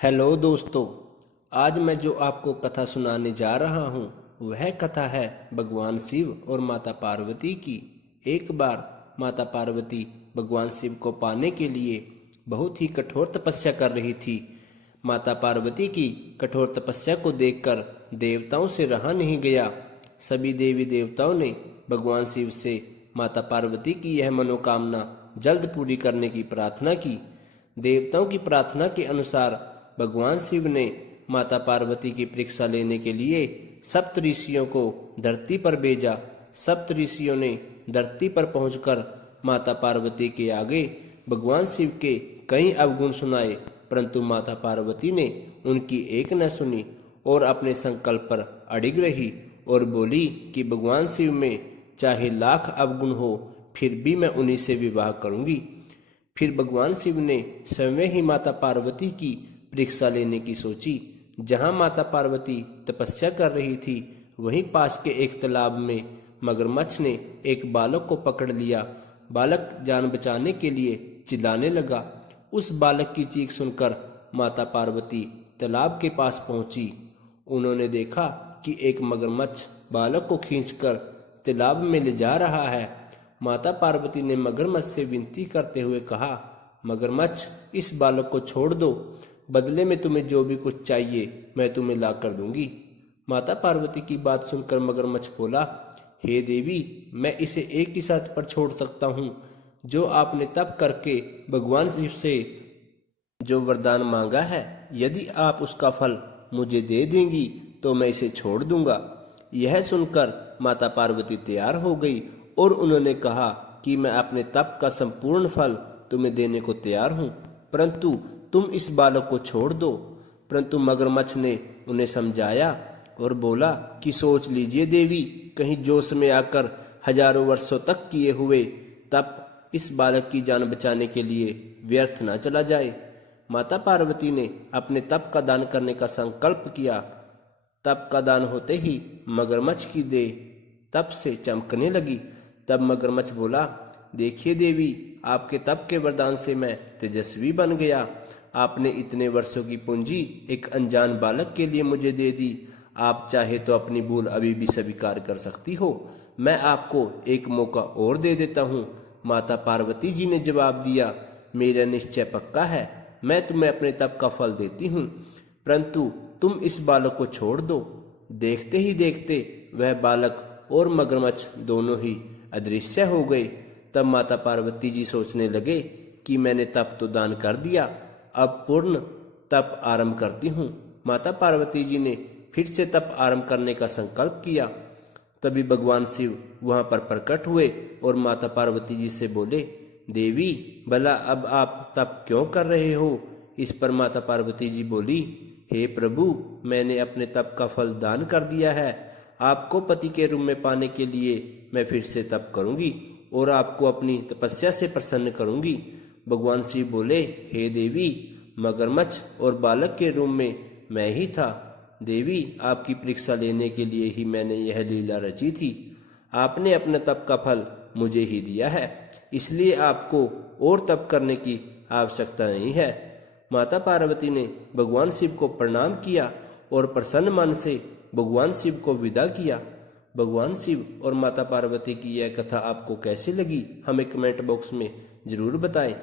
Hello दोस्तों। आज मैं जो आपको कथा सुनाने जा रहा हूँ वह कथा है भगवान शिव और माता पार्वती की। एक बार माता पार्वती भगवान शिव को पाने के लिए बहुत ही कठोर तपस्या कर रही थी। माता पार्वती की कठोर तपस्या को देखकर देवताओं से रहा नहीं गया। सभी देवी देवताओं ने भगवान शिव से माता पार्वती की यह मनोकामना जल्द पूरी करने की प्रार्थना की। देवताओं की प्रार्थना के अनुसार भगवान शिव ने माता पार्वती की परीक्षा लेने के लिए सप्त ऋषियों को धरती पर भेजा। सप्त ऋषियों ने धरती पर पहुंचकर माता पार्वती के आगे भगवान शिव के कई अवगुण सुनाए, परंतु माता पार्वती ने उनकी एक न सुनी और अपने संकल्प पर अडिग रही और बोली कि भगवान शिव में चाहे लाख अवगुण हो फिर भी मैं उन्हीं से विवाह करूंगी। फिर भगवान शिव ने स्वयं ही माता पार्वती की परीक्षा लेने की सोची। जहां माता पार्वती तपस्या कर रही थी वहीं पास के एक तालाब में मगरमच्छ ने एक बालक को पकड़ लिया। बालक जान बचाने के लिए चिल्लाने लगा। उस बालक की चीख सुनकर माता पार्वती तालाब के पास पहुंची। उन्होंने देखा कि एक मगरमच्छ बालक को खींचकर तालाब में ले जा रहा है। माता पार्वती ने मगरमच्छ से विनती करते हुए कहा, मगरमच्छ इस बालक को छोड़ दो, बदले में तुम्हें जो भी कुछ चाहिए मैं तुम्हें ला कर दूंगी। माता पार्वती की बात सुनकर मगरमच्छ बोला, हे देवी, मैं इसे एक ही साथ पर छोड़ सकता हूँ। जो आपने तप करके भगवान शिव से जो वरदान मांगा है, यदि आप उसका फल मुझे दे देंगी तो मैं इसे छोड़ दूंगा। यह सुनकर माता पार्वती तैयार हो गई और उन्होंने कहा कि मैं अपने तप का संपूर्ण फल तुम्हें देने को तैयार हूँ, परंतु तुम इस बालक को छोड़ दो। परंतु मगरमच्छ ने उन्हें समझाया और बोला कि सोच लीजिए देवी, कहीं जोश में आकर हजारों वर्षों तक किए हुए तप इस बालक की जान बचाने के लिए व्यर्थ न चला जाए। माता पार्वती ने अपने तप का दान करने का संकल्प किया। तप का दान होते ही मगरमच्छ की देह तप से चमकने लगी। तब मगरमच्छ बोला, देखिए देवी, आपके तप के वरदान से मैं तेजस्वी बन गया। आपने इतने वर्षों की पूंजी एक अनजान बालक के लिए मुझे दे दी। आप चाहे तो अपनी भूल अभी भी स्वीकार कर सकती हो। मैं आपको एक मौका और दे देता हूँ। माता पार्वती जी ने जवाब दिया, मेरा निश्चय पक्का है, मैं तुम्हें अपने तप का फल देती हूँ, परंतु तुम इस बालक को छोड़ दो। देखते ही देखते वह बालक और मगरमच्छ दोनों ही अदृश्य हो गए। तब माता पार्वती जी सोचने लगे कि मैंने तप तो दान कर दिया, अब पूर्ण तप आरंभ करती हूँ। माता पार्वती जी ने फिर से तप आरंभ करने का संकल्प किया। तभी भगवान शिव वहां पर प्रकट हुए और माता पार्वती जी से बोले, देवी, भला अब आप तप क्यों कर रहे हो? इस पर माता पार्वती जी बोली, हे प्रभु, मैंने अपने तप का फल दान कर दिया है। आपको पति के रूप में पाने के लिए मैं फिर से तप करूंगी और आपको अपनी तपस्या से प्रसन्न करूंगी। भगवान शिव बोले, हे देवी, मगरमच्छ और बालक के रूप में मैं ही था। देवी, आपकी परीक्षा लेने के लिए ही मैंने यह लीला रची थी। आपने अपने तप का फल मुझे ही दिया है, इसलिए आपको और तप करने की आवश्यकता नहीं है। माता पार्वती ने भगवान शिव को प्रणाम किया और प्रसन्न मन से भगवान शिव को विदा किया। भगवान शिव और माता पार्वती की यह कथा आपको कैसी लगी, हमें कमेंट बॉक्स में जरूर बताएं।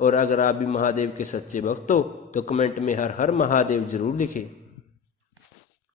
और अगर आप भी महादेव के सच्चे भक्त हो तो कमेंट में हर हर महादेव जरूर लिखें।